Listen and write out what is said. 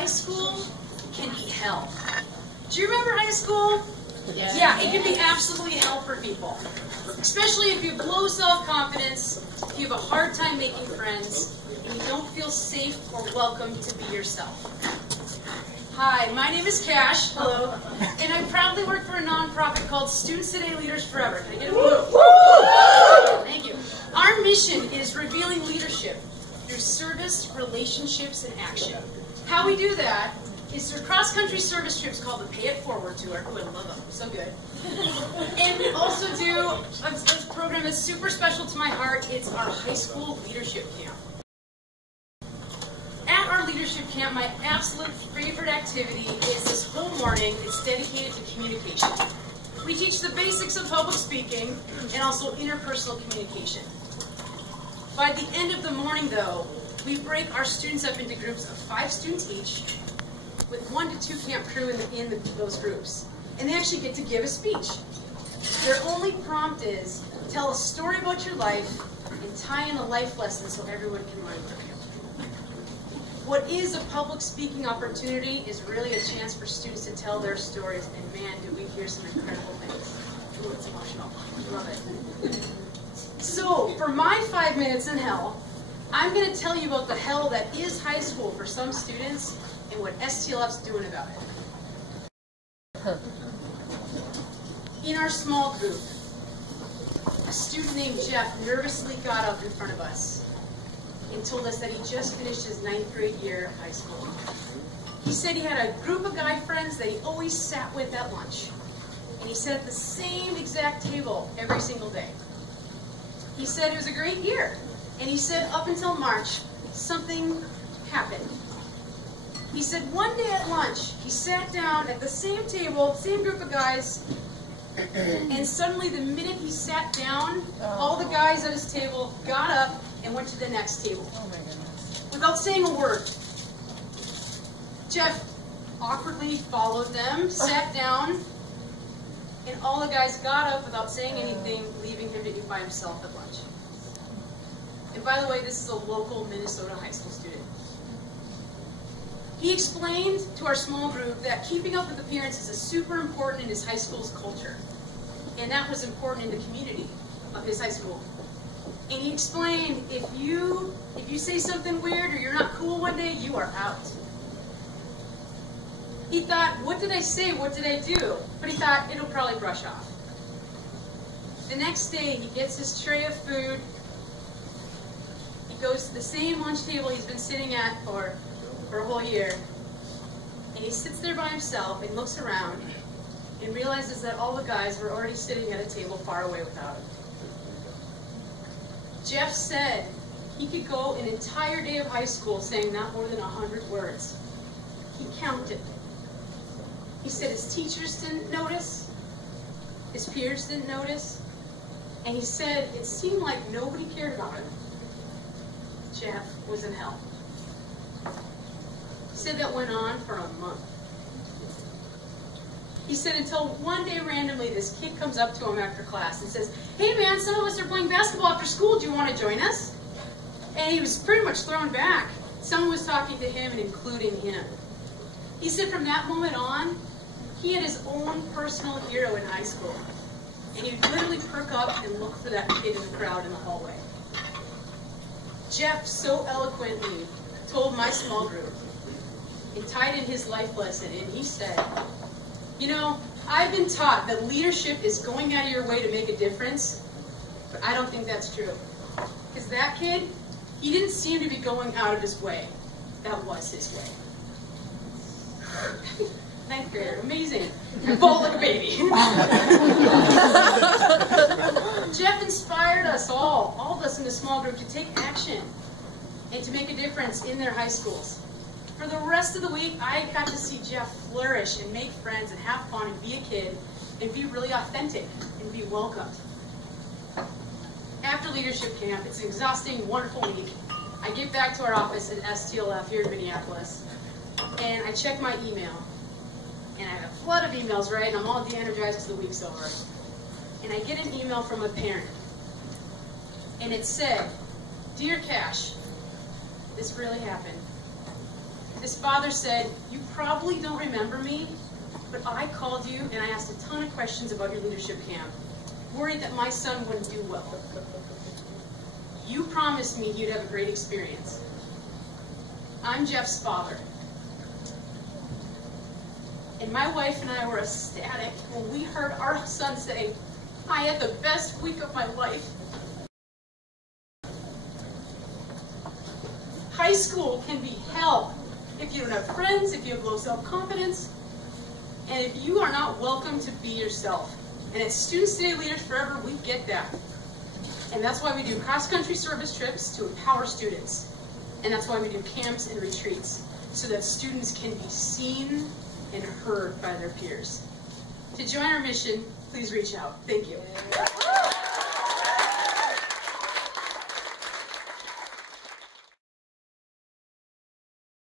high school can be hell. Do you remember high school? Yes. Yeah, it can be absolutely hell for people. Especially if you have low self-confidence, if you have a hard time making friends, and you don't feel safe or welcome to be yourself. Hi, my name is Cash. Hello. And I proudly work for a nonprofit called Students Today Leaders Forever. Can I get a woo? Thank you. Our mission is revealing leadership through service, relationships, and action. How we do that is through cross-country service trips called the Pay It Forward Tour. Oh, I love them. So good. And we also do a program that's super special to my heart. It's our high school leadership camp. At our leadership camp, my absolute favorite activity is this whole morning. It's dedicated to communication. We teach the basics of public speaking and also interpersonal communication. By the end of the morning, though, we break our students up into groups of 5 students each, with 1 to 2 camp crew in those groups. And they actually get to give a speech. Their only prompt is, tell a story about your life and tie in a life lesson so everyone can learn from you. What is a public speaking opportunity is really a chance for students to tell their stories, and man, do we hear some incredible things. Ooh, it's emotional. Love it. So, for my 5 minutes in hell, I'm going to tell you about the hell that is high school for some students and what STLF's doing about it. In our small group, a student named Jeff nervously got up in front of us and told us that he just finished his 9th grade year of high school. He said he had a group of guy friends that he always sat with at lunch, and he sat at the same exact table every single day. He said it was a great year, and he said up until March, something happened. He said one day at lunch, he sat down at the same table, same group of guys, and suddenly the minute he sat down, all the guys at his table got up and went to the next table. Oh my goodness. Without saying a word. Jeff awkwardly followed them, sat down, and all the guys got up without saying anything, leaving him to eat by himself at lunch. And by the way, this is a local Minnesota high school student. He explained to our small group that keeping up with appearances is super important in his high school's culture. And that was important in the community of his high school. And he explained, if you say something weird or you're not cool one day, you are out. He thought, what did I say? What did I do? But he thought, it'll probably brush off. The next day, he gets his tray of food. He goes to the same lunch table he's been sitting at for a whole year. And he sits there by himself and looks around and realizes that all the guys were already sitting at a table far away without him. Jeff said he could go an entire day of high school saying not more than 100 words. He counted. He said his teachers didn't notice, his peers didn't notice, and he said it seemed like nobody cared about him. Jeff was in hell. He said that went on for a month. He said until one day randomly this kid comes up to him after class and says, hey man, some of us are playing basketball after school, do you want to join us? And he was pretty much thrown back. Someone was talking to him and including him. He said from that moment on, he had his own personal hero in high school. And he'd literally perk up and look for that kid in the crowd in the hallway. Jeff so eloquently told my small group and tied in his life lesson, and he said, you know, I've been taught that leadership is going out of your way to make a difference, but I don't think that's true. Because that kid, he didn't seem to be going out of his way. That was his way. 9th grader, amazing. Bald like a baby. Jeff inspired us all of us in the small group, to take action and to make a difference in their high schools. For the rest of the week, I got to see Jeff flourish and make friends and have fun and be a kid and be really authentic and be welcomed. After leadership camp, it's an exhausting, wonderful week. I get back to our office at STLF here in Minneapolis, and I check my email. And I have a flood of emails, right? And I'm all de-energized because the week's over. And I get an email from a parent. And it said, Dear Cash, this really happened. This father said, "You probably don't remember me, but I called you and I asked a ton of questions about your leadership camp, worried that my son wouldn't do well. You promised me you'd have a great experience. I'm Jeff's father. And my wife and I were ecstatic when we heard our son say, 'I had the best week of my life.'" High school can be hell if you don't have friends, if you have low self-confidence, and if you are not welcome to be yourself. And at Students Today Leaders Forever, we get that. And that's why we do cross-country service trips to empower students. And that's why we do camps and retreats, so that students can be seen and heard by their peers. To join our mission, please reach out. Thank you.